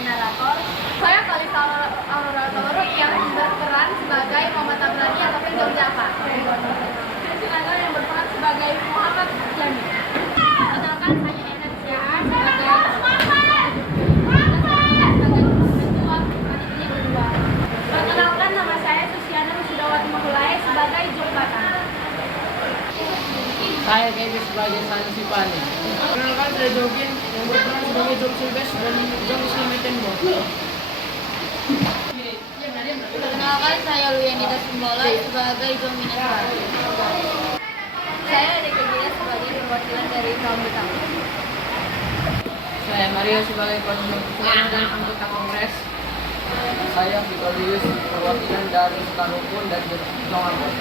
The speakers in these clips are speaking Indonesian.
sebagai narator. Saya Kalista Aurora Toro yang berperan sebagai Muhammad Tabrani ataupun Jong Java. Sinatron yang berperan sebagai Muhammad Jami. Perkenalkan, saya Enet Siaan sebagai kedua. Perkenalkan, nama saya Susiana Rusudawati Mahulai sebagai Jong Bata. Saya Kevin sebagai Sani Sipani. Perkenalkan, saya Jogin yang berperan sebagai Jong Silves dan Jong Silmetenbo. Perkenalkan, saya Luyanita Simbolai sebagai Jong Minasar. Saya Deke Gila sebagai perwakilan dari kaum Betawi. Saya Mario sebagai koordinator dan anggota kongres. Saya Vitolius, perwakilan dari Sukarupun dan Jong Ambon.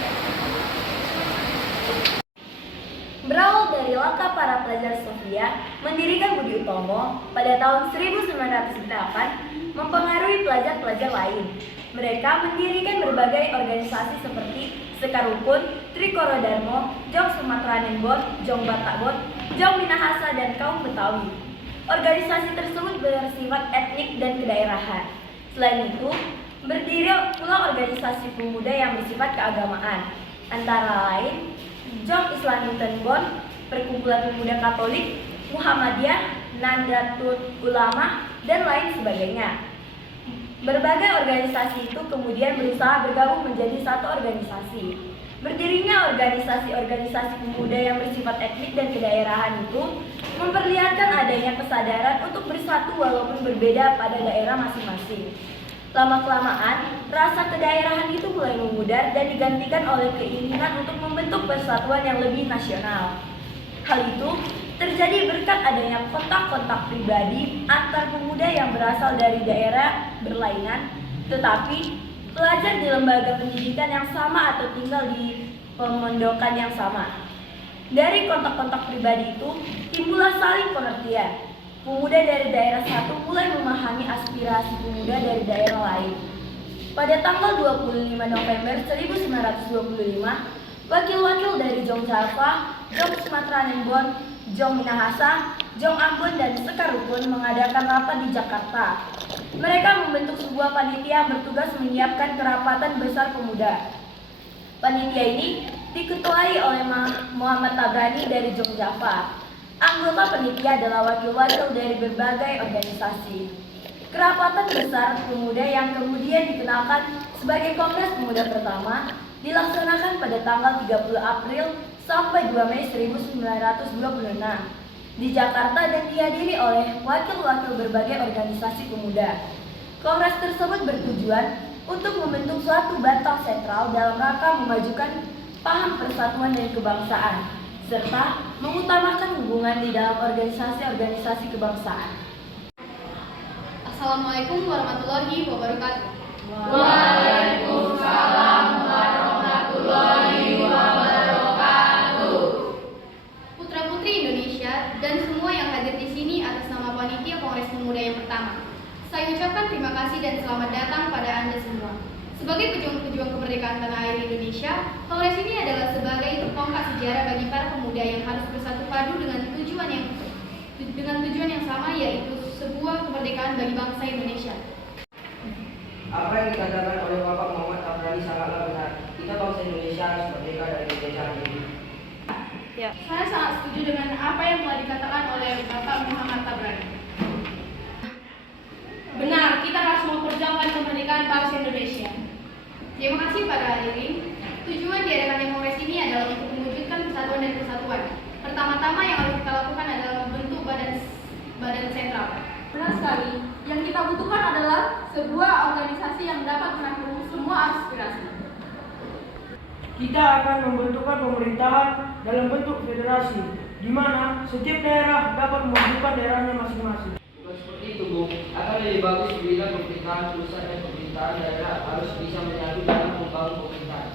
Berawal dari langkah para pelajar Sofia mendirikan Budi Utomo pada tahun 1908, mempengaruhi pelajar-pelajar lain. Mereka mendirikan berbagai organisasi seperti Sekar Rukun, Trikoro Darmo, Jong Sumatera Nembon, Jong Batakbon, Jong Minahasa, dan Kaum Betawi. Organisasi tersebut bersifat etnik dan kedaerahan. Selain itu, berdiri pula organisasi pemuda yang bersifat keagamaan, antara lain Jong Islam Tenbon, Perkumpulan Pemuda Katolik, Muhammadiyah, Nahdlatul Ulama, dan lain sebagainya. Berbagai organisasi itu kemudian berusaha bergabung menjadi satu organisasi. Berdirinya organisasi-organisasi pemuda yang bersifat etnik dan kedaerahan itu memperlihatkan adanya kesadaran untuk bersatu walaupun berbeda pada daerah masing-masing. Lama-kelamaan, rasa kedaerahan itu mulai memudar dan digantikan oleh keinginan untuk membentuk persatuan yang lebih nasional. Hal itu terjadi berkat adanya kontak-kontak pribadi antar pemuda yang berasal dari daerah berlainan, tetapi pelajar di lembaga pendidikan yang sama atau tinggal di pemondokan yang sama. Dari kontak-kontak pribadi itu, timbullah saling pengertian. Pemuda dari daerah satu mulai memahami aspirasi pemuda dari daerah lain. Pada tanggal 25 November 1925, wakil-wakil dari Jong Java, Jong Sumatera Nembon, Jong Minahasa, Jong Ambon, dan Sekar Rukun mengadakan rapat di Jakarta. Mereka membentuk sebuah panitia yang bertugas menyiapkan kerapatan besar pemuda. Panitia ini diketuai oleh Muhammad Tabrani dari Jong Java. Anggota panitia adalah wakil-wakil dari berbagai organisasi. Kerapatan besar pemuda yang kemudian dikenalkan sebagai Kongres Pemuda pertama dilaksanakan pada tanggal 30 April sampai 2 Mei 1926 di Jakarta dan dihadiri oleh wakil-wakil berbagai organisasi pemuda. Kongres tersebut bertujuan untuk membentuk suatu batang sentral dalam rangka memajukan paham persatuan dan kebangsaan, serta mengutamakan hubungan di dalam organisasi-organisasi kebangsaan. Assalamualaikum warahmatullahi wabarakatuh. Waalaikumsalam warahmatullahi wabarakatuh. Putra-putri Indonesia dan semua yang hadir di sini atas nama Panitia Kongres Pemuda yang pertama, saya ucapkan terima kasih dan selamat datang pada Anda semua. Sebagai pejuang-pejuang kemerdekaan tanah air Indonesia, Kongres ini adalah sebagai tonggak sejarah bagi para pemuda yang harus bersatu padu dengan tujuan yang sama, yaitu sebuah kemerdekaan bagi bangsa Indonesia. Apa yang dikatakan oleh Bapak Muhammad Tabrani sangatlah benar. Kita bangsa Indonesia harus merdeka dari penjajahan ini. Ya, saya sangat setuju dengan apa yang telah dikatakan oleh Bapak Muhammad Tabrani. Benar, kita harus memperjuangkan kemerdekaan bangsa Indonesia. Terima kasih pada hadirin. Tujuan diadakannya Kongres ini adalah untuk mewujudkan persatuan dan kesatuan. Pertama-tama yang harus kita lakukan adalah membentuk badan sentral. Benar sekali. Yang kita butuhkan adalah sebuah organisasi yang dapat menampung semua aspirasi. Kita akan membentukkan pemerintahan dalam bentuk federasi, di mana setiap daerah dapat memajukan daerahnya masing-masing. Bukan seperti itu, Bu. Akan lebih bagus bila pemerintahan pusat dan pemerintahan daerah harus bisa menyatu dalam membangun pemerintahan.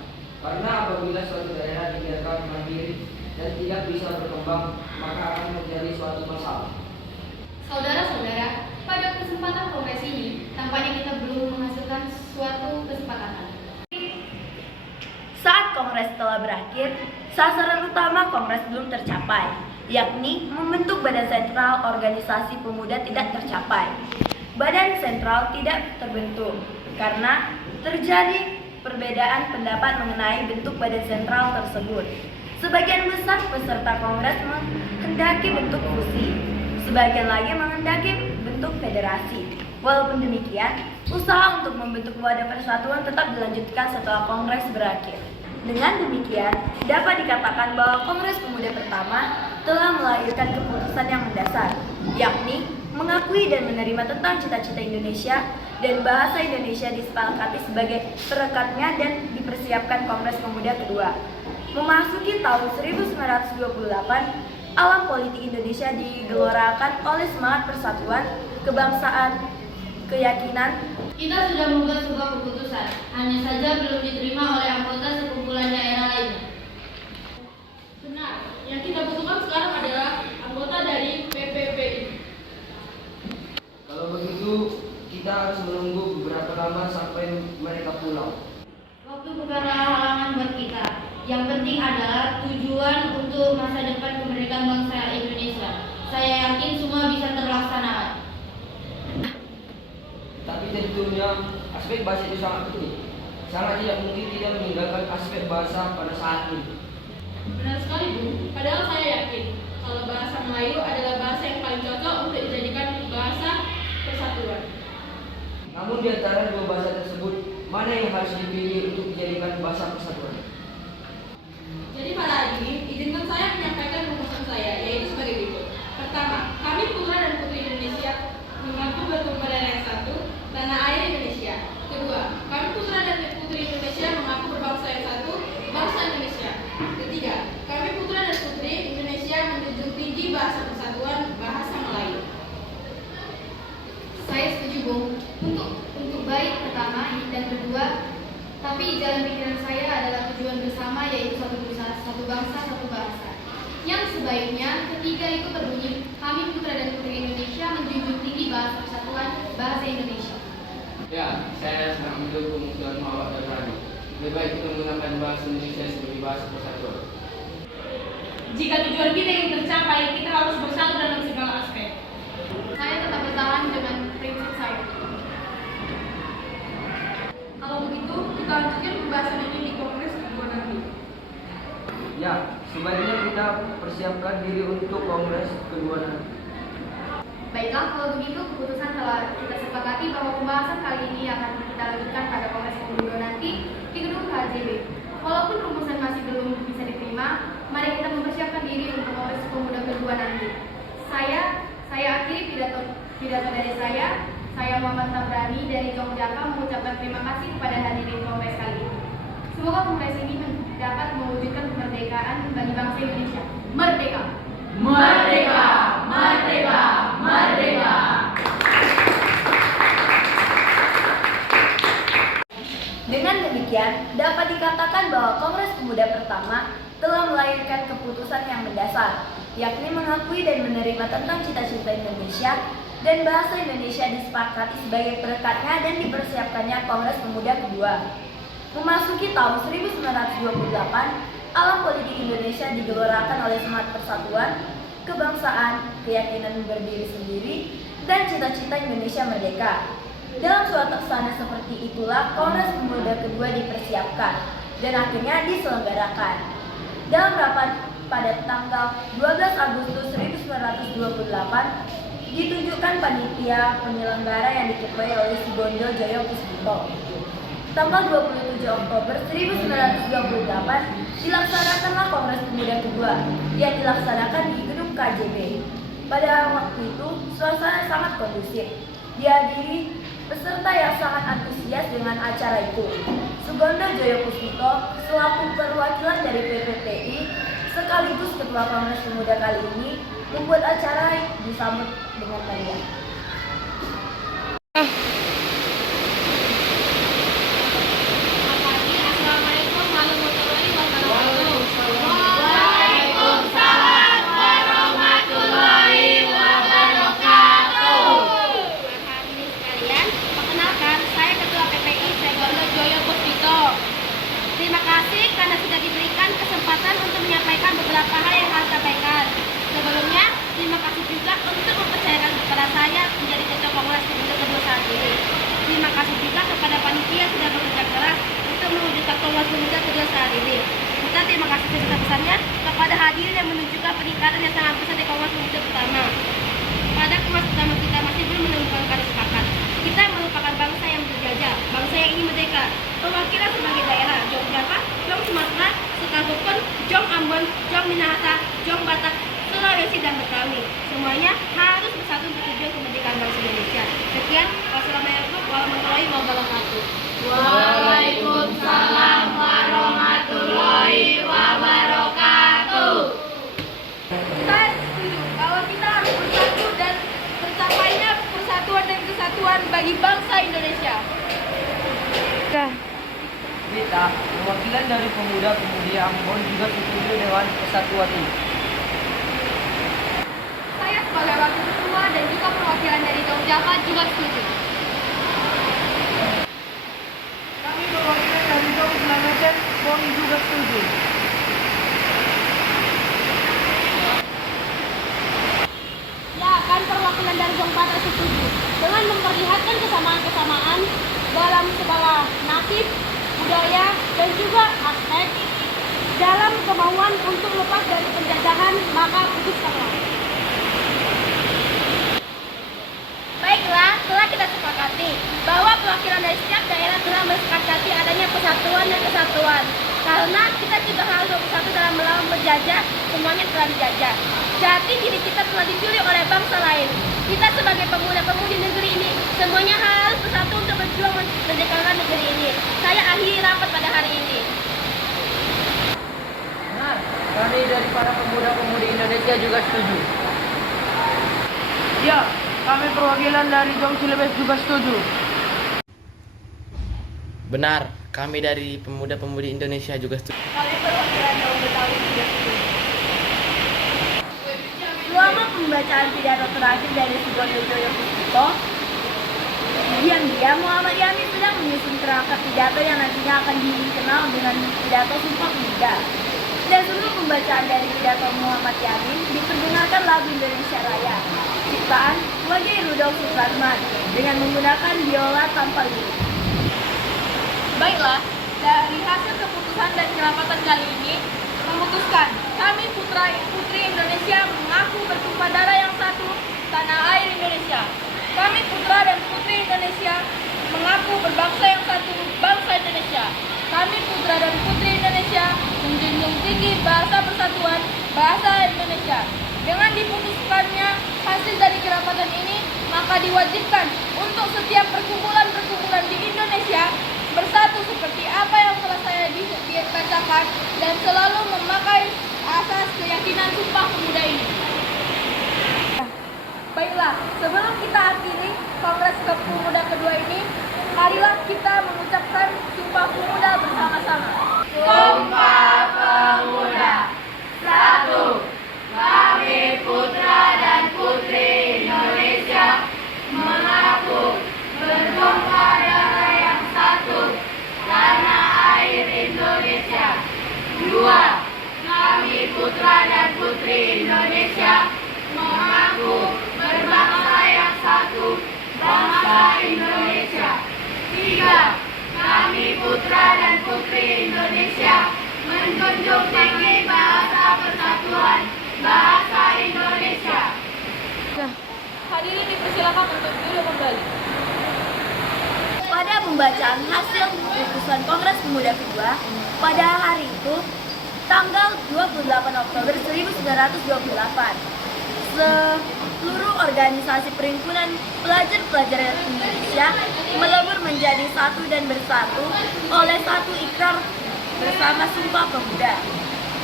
Karena apabila suatu daerah dibiarkan mandiri dan tidak bisa berkembang, maka akan menjadi suatu masalah. Saudara-saudara, pada kesempatan Kongres ini, tampaknya kita belum menghasilkan suatu kesepakatan. Saat Kongres telah berakhir, sasaran utama Kongres belum tercapai, yakni membentuk badan sentral organisasi pemuda tidak tercapai. Badan Badan sentral tidak terbentuk karena terjadi perbedaan pendapat mengenai bentuk badan sentral tersebut. Sebagian besar peserta kongres menghendaki bentuk fusi, sebagian lagi menghendaki bentuk federasi. Walaupun demikian, usaha untuk membentuk wadah persatuan tetap dilanjutkan setelah kongres berakhir. Dengan demikian, dapat dikatakan bahwa Kongres Pemuda pertama telah melahirkan keputusan yang mendasar, yakni mengakui dan menerima tentang cita-cita Indonesia dan bahasa Indonesia disepakati sebagai perekatnya dan dipersiapkan Kongres Pemuda kedua. Memasuki tahun 1928, alam politik Indonesia digelorakan oleh semangat persatuan, kebangsaan, keyakinan. Kita sudah membuat sebuah keputusan, hanya saja belum diterima oleh anggota sekumpulan daerah lainnya. Benar, yang kita butuhkan sekarang adalah anggota dari PPPI. Kalau begitu, kita harus menunggu beberapa lama sampai mereka pulang. Waktu bukanlah halangan buat kita. Yang penting adalah tujuan untuk masa depan kemerdekaan bangsa Indonesia. Saya yakin semua bisa terlaksana. Tapi tentunya aspek bahasa itu sangat penting. Sangat tidak mungkin tidak meninggalkan aspek bahasa pada saat ini. Benar sekali, Bu. Padahal saya yakin kalau bahasa Melayu adalah bahasa yang paling cocok untuk dijadikan bahasa persatuan. Namun di antara dua bahasa tersebut, mana yang harus dipilih untuk dijadikan bahasa persatuan? Jadi pada hari ini, izinkan saya menyampaikan rumusan saya, yaitu sebagai berikut. Pertama, kami putra dan putri Indonesia mengaku bertumpah darah yang satu, tanah air Indonesia. Kedua, kami putra dan putri Indonesia mengaku berbangsa yang satu, bangsa Indonesia. Ketiga, kami putra dan putri Indonesia menjunjung tinggi bahasa persatuan, bahasa Melayu. Saya setuju, Bung. Untuk baik pertama dan kedua, tapi jalan pikiran saya adalah tujuan bersama, yaitu satu bangsa, satu bahasa. Yang sebaiknya ketiga itu berbunyi, kami putra dan putri Indonesia menjunjung tinggi bahasa persatuan, bahasa Indonesia. Ya, saya sangat mendukung usulan Muhammad Darani. Lebih baik kita menggunakan bahasa Indonesia sebagai bahasa persatuan. Jika tujuan kita ingin tercapai, kita harus bersatu dalam segala aspek. Saya tetap bertahan dengan prinsip saya. Kalau begitu, kita lanjutkan pembahasan ini di Kongres kedua nanti. Ya, sebaiknya kita persiapkan diri untuk Kongres kedua nanti. Baiklah, kalau begitu keputusan telah kita sepakati bahwa pembahasan kali ini akan kita lanjutkan pada Kongres kedua nanti di gedung KJB. Walaupun rumusan masih belum bisa diterima, mari kita mempersiapkan diri untuk Kongres Pemuda kedua nanti. Saya akhiri pidato dari saya. Saya Muhammad Tabrani dari Yogyakarta mengucapkan terima kasih kepada hadirin Kongres kali ini. Semoga Kongres ini dapat mewujudkan kemerdekaan bagi bangsa Indonesia. Merdeka! Merdeka! Merdeka! Merdeka! Dengan demikian, dapat dikatakan bahwa Kongres Pemuda pertama telah melahirkan keputusan yang mendasar, yakni mengakui dan menerima tentang cita-cita Indonesia dan bahasa Indonesia disepakati sebagai perekatnya dan dipersiapkannya Kongres Pemuda kedua. Memasuki tahun 1928, alam politik Indonesia digelorakan oleh semangat persatuan, kebangsaan, keyakinan berdiri sendiri, dan cita-cita Indonesia merdeka. Dalam suasana seperti itulah Kongres Pemuda kedua dipersiapkan dan akhirnya diselenggarakan. Dalam rapat pada tanggal 12 Agustus 1928, ditunjukkan panitia penyelenggara yang diketuai oleh Sugondo Joyo Puspito. Tanggal 27 Oktober 1928 dilaksanakanlah Kongres Pemuda kedua yang dilaksanakan di gedung KJB. Pada waktu itu, suasana sangat kondusif. Dihadiri peserta yang sangat antusias dengan acara itu. Sugondo Joyo Puspito selaku perwakilan dari PPPI sekaligus Ketua Kongres Pemuda kali ini membuat acara disambut dengan meriah. Assalamualaikum warahmatullahi wabarakatuh. Waalaikumsalam warahmatullahi wabarakatuh. Hadirin sekalian, perkenalkan saya Ketua PPI Sugondo Joyo Puspito. Terima kasih karena sudah diberikan kesempatan untuk menyampaikan beberapa hal yang harus sampaikan. Sebelumnya, terima kasih juga untuk mempercayakan kepada saya menjadi Ketua Kongres Pemuda kedua saat Kongres Pemuda kedua saat ini. Kita terima kasih sebesar-besarnya kepada hadirin yang menunjukkan peningkatan yang sangat besar di Kongres Pemuda pertama. Pada Kongres pertama kita masih belum menemukan kata sepakat. Kita merupakan bangsa yang berjajah, bangsa yang ingin merdeka. Perwakilan sebagai daerah, Jong Java, Jong Sumatera, Sukabumi, Jong Ambon, Jong Minahasa, Jong Batak, Sulawesi, dan Betawi. Semuanya harus bersatu untuk tujuan kemerdekaan bangsa Indonesia. Sekian, wassalamualaikum warahmatullahi wabarakatuh. Waalaikumsalam warahmatullahi wabarakatuh. Saya setuju bahwa kita harus bersatu dan tercapainya persatuan dan kesatuan bagi bangsa Indonesia. Kita, perwakilan dari pemuda-pemudi Ambon juga setuju dengan persatuan ini. Saya sebagai wakil ketua dan juga perwakilan dari Jong Java juga setuju. Kami perwakilan dari Jong Selamaten, kami juga setuju. Ya, kan perwakilan dari Jong Batak setuju dengan memperlihatkan kesamaan-kesamaan dalam segala nasib, budaya, dan juga aspek dalam kemauan untuk lepas dari penjajahan, maka putuskanlah. Baiklah, telah kita sepakati bahwa perwakilan dari setiap daerah telah mensepakati adanya persatuan dan kesatuan. Karena kita juga harus bersatu dalam melawan penjajah, semuanya telah dijajah. Jadi diri kita telah dicuri oleh bangsa lain. Kita sebagai pemuda-pemudi negeri ini, semuanya harus bersatu untuk berjuang mendekatkan negeri ini. Saya akhiri rapat pada hari ini. Benar, kami dari para pemuda-pemudi Indonesia juga setuju. Ya, kami perwakilan dari Jong Cilebes juga setuju. Benar, kami dari pemuda-pemudi Indonesia juga setuju. Kami perwakilan Jong Betawi juga setuju. Selama pembacaan pidato terakhir dari Sugondo Joyo Puspito, diam-diam Muhammad Yamin sedang menyusun kerangka pidato yang nantinya akan dikenal dengan pidato Sumpah Pemuda. Dan sebelum pembacaan dari pidato Muhammad Yamin, diperdengarkan lagu Indonesia Raya, ciptaan W.J. Rudolf Supratman dengan menggunakan biola tanpa lirik. Baiklah, dari hasil keputusan dan kerapatan kali ini memutuskan kami putra-putri Indonesia mengaku bertumpah darah yang satu, tanah air Indonesia. Kami putra dan putri Indonesia mengaku berbangsa yang satu, bangsa Indonesia. Kami putra dan putri Indonesia menjunjung tinggi bahasa persatuan, bahasa Indonesia. Dengan diputuskannya hasil dari kerapatan ini, maka diwajibkan untuk setiap perkumpulan-perkumpulan di Indonesia bersatu seperti apa yang telah saya bacakan dan selalu memakai asas keyakinan Sumpah Pemuda ini. Baiklah, sebelum kita akhiri Kongres Pemuda kedua ini, marilah kita mengucapkan Sumpah Pemuda bersama-sama. Sumpah Pemuda. 1. Kami putra dan putri Indonesia mengaku bertumpah darah yang satu, tanah air Indonesia. 2. Kami putra dan putri Indonesia mengaku berbangsa yang satu, bangsa Indonesia. 3. Kami putra dan putri Indonesia menjunjung tinggi bahasa persatuan, bahasa Indonesia. Hadirin dipersilakan untuk duduk kembali. Pada pembacaan hasil keputusan Kongres Pemuda kedua, pada hari itu, tanggal 28 Oktober 1928, seluruh organisasi perhimpunan pelajar-pelajar Indonesia melebur menjadi satu dan bersatu oleh satu ikrar bersama Sumpah Pemuda.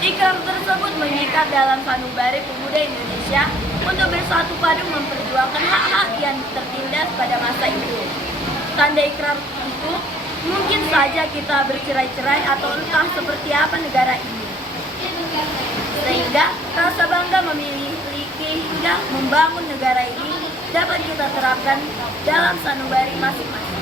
Ikrar tersebut mengikat dalam sanubari pemuda Indonesia untuk bersatu padu memperjuangkan hak-hak yang tertindas pada masa itu. Tanda ikrar itu mungkin saja kita bercerai-cerai atau entah seperti apa negara ini. Sehingga rasa bangga memiliki hingga membangun negara ini dapat kita terapkan dalam sanubari masing-masing.